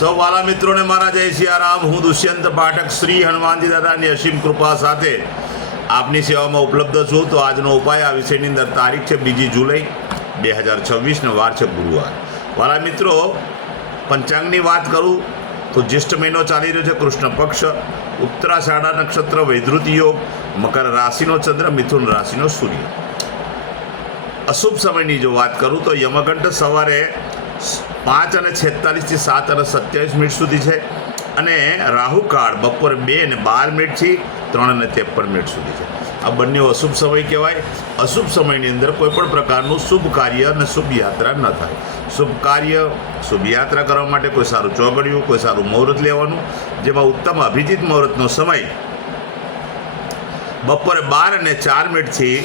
સૌ વાલા મિત્રોને મારા જય સિયારામ. હું દુષ્યંત પાઠક શ્રી હનુમાનજી દાદાની અસીમ કૃપા સાથે આપની સેવામાં ઉપલબ્ધ છું. તો આજનો ઉપાય આ વિષયની અંદર તારીખ છે 2 જુલાઈ 2026 વાર છે ગુરુવાર. વાલા મિત્રો, પંચાંગની વાત કરું તો જ્યેષ્ઠ મહિનો ચાલી રહ્યો છે, કૃષ્ણ પક્ષ, ઉત્તરાષાઢા નક્ષત્ર, વૈધૃત યોગ, મકર રાશિનો ચંદ્ર, મિથુન રાશિનો સૂર્ય. અશુભ સમયની જો વાત કરું તો યમઘંટ સવારે 5:46 થી 7:27 સુધી છે અને રાહુકાળ બપોરે 2:12 થી 3:53 સુધી છે. આ બંને અશુભ સમય કહેવાય. અશુભ સમયની અંદર કોઈ પણ પ્રકારનું શુભ કાર્ય અને શુભ યાત્રા ન થાય. શુભ કાર્ય, શુભ યાત્રા કરવા માટે કોઈ સારું ચોઘડિયું, કોઈ સારું મુહૂર્ત લેવાનું, જેમાં ઉત્તમ અભિજીત મુહૂર્તનો સમય બપોરે 12:04 થી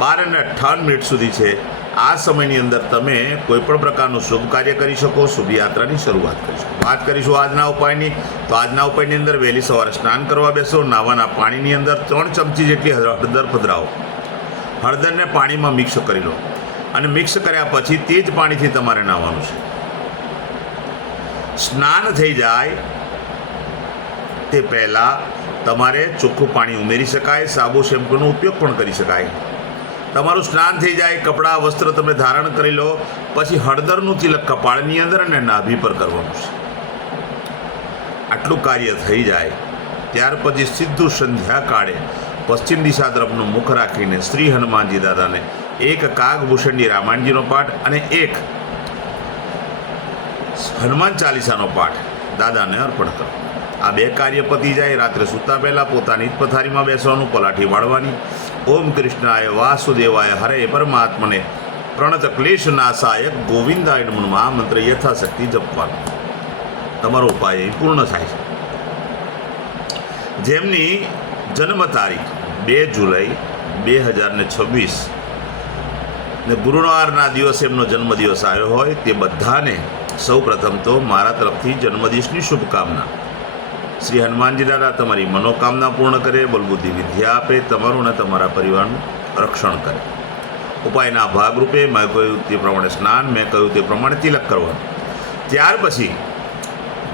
12:58 સુધી છે. આ સમયની અંદર તમે કોઈ પણ પ્રકારનું શુભ કાર્ય કરી શકો, શુભ યાત્રાની શરૂઆત કરી શકો. વાત કરીશું આજના ઉપાયની. તો આજના ઉપાયની અંદર વહેલી સવારે સ્નાન કરવા બેસો. નાવાના પાણીની અંદર 3 ચમચી જેટલી હળદર પધરાવો. હળદરને પાણીમાં મિક્સ કરી લો અને મિક્સ કર્યા પછી તે જ પાણીથી તમારે નાહવાનું છે. સ્નાન થઈ જાય તે પહેલાં તમારે ચોખ્ખું પાણી ઉમેરી શકાય. સાબુ શેમ્પૂનો ઉપયોગ પણ કરી શકાય. તમારું સ્નાન થઈ જાય, કપડાં વસ્ત્ર તમે ધારણ કરી લો, પછી હળદરનું તિલક કપાળની અંદર અને નાભી પર કરવાનું છે. આટલું કાર્ય થઈ જાય ત્યાર પછી સીધું સંધ્યાકાળે પશ્ચિમ દિશા તરફનું મુખ રાખીને શ્રી હનુમાનજી દાદાને એક કાગભૂષણની રામાયણજીનો પાઠ અને એક હનુમાન ચાલીસાનો પાઠ દાદાને અર્પણ કરો. આ 2 કાર્ય પતી જાય. રાત્રે સૂતા પહેલાં પોતાની જ પથારીમાં બેસવાનું, પલાઠી વાળવાની. ઓમ કૃષ્ણાય વાસુદેવાય હરે પરમાત્મને પ્રણત ક્લેશ નાશાય ગોવિંદાય નમઃ આ મંત્ર યથાશક્તિ જપવાનો. તમારો ઉપાય અહીં પૂર્ણ થાય છે. જેમની જન્મ તારીખ 2 જુલાઈ 2026 ને ગુરુવારના દિવસે એમનો જન્મદિવસ આવ્યો હોય તે બધાને સૌ પ્રથમ તો મારા તરફથી જન્મદિવસની શુભકામના. શ્રી હનુમાનજી દાદા તમારી મનોકામના પૂર્ણ કરે, બલબુદ્ધિ વિદ્યા આપે, તમારું અને તમારા પરિવારનું રક્ષણ કરે. ઉપાયના ભાગરૂપે મેં કહ્યું તે પ્રમાણે સ્નાન, મેં કહ્યું તે પ્રમાણે તિલક કરવાનું. ત્યાર પછી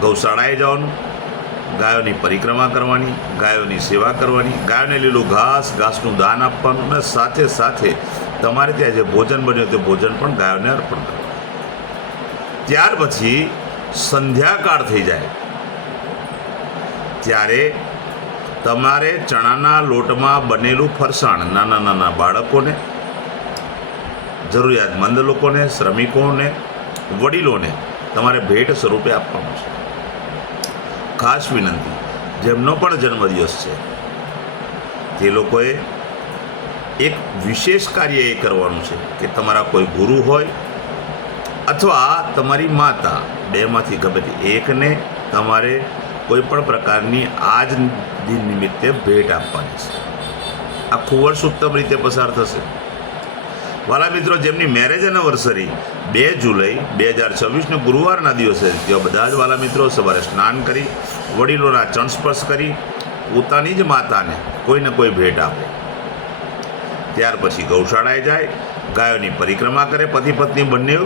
ગૌશાળાએ જવાનું, ગાયોની પરિક્રમા કરવાની, ગાયોની સેવા કરવાની, ગાયોને લીલું ઘાસનું દાન આપવાનું અને સાથે સાથે તમારે ત્યાં જે ભોજન બન્યું તે ભોજન પણ ગાયોને અર્પણ કરવાનું. ત્યાર પછી સંધ્યાકાળ થઈ જાય ત્યારે તમારે ચણાના લોટમાં બનેલું ફરસાણ નાના નાના બાળકોને, જરૂરિયાતમંદ લોકોને, શ્રમિકોને, વડીલોને તમારે ભેટ સ્વરૂપે આપવાનું છે. ખાસ વિનંતી, જેમનો પણ જન્મદિવસ છે તે લોકોએ એક વિશેષ કાર્ય એ કરવાનું છે કે તમારા કોઈ ગુરુ હોય અથવા તમારી માતા, 2માંથી ગમે તે એકને તમારે કોઈ પણ પ્રકારની આજ દિન નિમિત્તે ભેટ આપવાની છે. આખું વર્ષ ઉત્તમ રીતે પસાર થશે. વાલા મિત્રો, જેમની મેરેજ એનિવર્સરી 2 જુલાઈ 2026 ગુરુવારના દિવસે તેઓ બધા જ વાલા મિત્રો સવારે સ્નાન કરી, વડીલોના ચરણ સ્પર્શ કરી, પોતાની જ માતાને કોઈને કોઈ ભેટ આપે. ત્યાર પછી ગૌશાળાએ જાય, ગાયોની પરિક્રમા કરે, પતિ પત્ની બંને,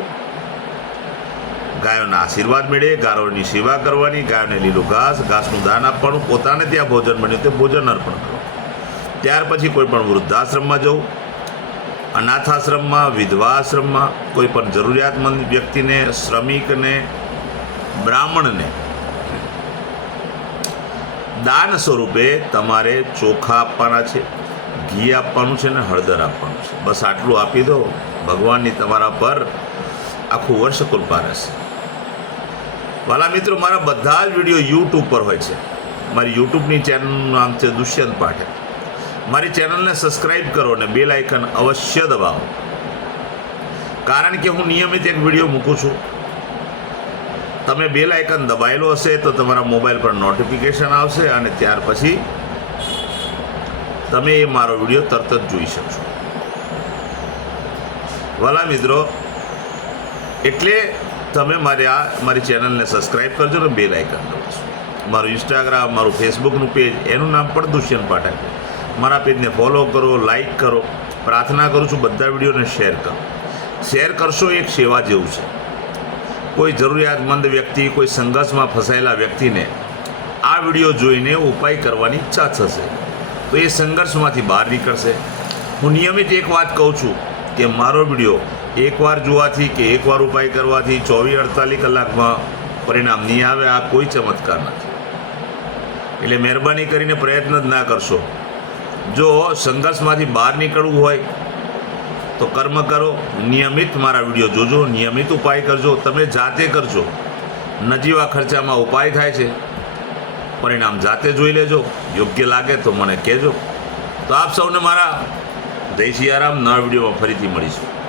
ગાયોના આશીર્વાદ મેળવે, ગાયોની સેવા કરવાની, ગાયોને લીલું ઘાસનું દાન આપવાનું, પોતાને ત્યાં ભોજન બન્યું તે ભોજન અર્પણ કરવું. ત્યાર પછી કોઈ પણ વૃદ્ધાશ્રમમાં જવું, અનાથાશ્રમમાં, વિધવા આશ્રમમાં, કોઈ પણ જરૂરિયાતમંદ વ્યક્તિને, શ્રમિકને, બ્રાહ્મણને દાન સ્વરૂપે તમારે ચોખા આપવાના છે, ઘી આપવાનું છે અને હળદર આપવાનું છે. બસ આટલું આપી દો, ભગવાનની તમારા પર આખું વર્ષ કૃપા રહેશે. વાલા મિત્રો, મારા બધા જ વિડીયો યુટ્યુબ પર હોય છે. મારી યુટ્યુબની ચેનલનું નામ છે દુષ્યંત પાઠક. મારી ચેનલને સબસ્ક્રાઈબ કરો અને બેલ આઇકન અવશ્ય દબાવો, કારણ કે હું નિયમિત એક વિડીયો મૂકું છું. તમે બેલ આઇકન દબાયેલો હશે તો તમારા મોબાઈલ પર નોટિફિકેશન આવશે અને ત્યાર પછી તમે એ મારો વિડીયો તરત જ જોઈ શકશો. વાલા મિત્રો, એટલે તમે મારી ચેનલને સબસ્ક્રાઈબ કરજો અને બેલ આઇકન દબાવશો. મારું ઇન્સ્ટાગ્રામ, મારું ફેસબુકનું પેજ, એનું નામ પણ દુષ્યંત પાઠક. મારા પેજને ફોલો કરો, લાઈક કરો. પ્રાર્થના કરું છું બધા વિડીયોને શેર કરો. શેર કરશો એક સેવા જેવું છે. કોઈ જરૂરિયાતમંદ વ્યક્તિ, કોઈ સંઘર્ષમાં ફસાયેલા વ્યક્તિને આ વિડીયો જોઈને ઉપાય કરવાની ઈચ્છા થશે તો એ સંઘર્ષમાંથી બહાર નીકળશે. હું નિયમિત એક વાત કહું છું કે મારો વિડીયો એકવાર જોવાથી કે એકવાર ઉપાય કરવાથી 24-48 કલાકમાં પરિણામ નહીં આવે. આ કોઈ ચમત્કાર નથી. એટલે મહેરબાની કરીને પ્રયત્ન જ ના કરશો. જો સંઘર્ષમાંથી બહાર નીકળવું હોય તો કર્મ કરો, નિયમિત મારા વિડીયો જોજો, નિયમિત ઉપાય કરજો, તમે જાતે કરજો. નજીવા ખર્ચામાં ઉપાય થાય છે. પરિણામ જાતે જોઈ લેજો. યોગ્ય લાગે તો મને કહેજો. તો આપ સૌને મારા જય સિયારામ. નવા વિડીયોમાં ફરીથી મળીશું.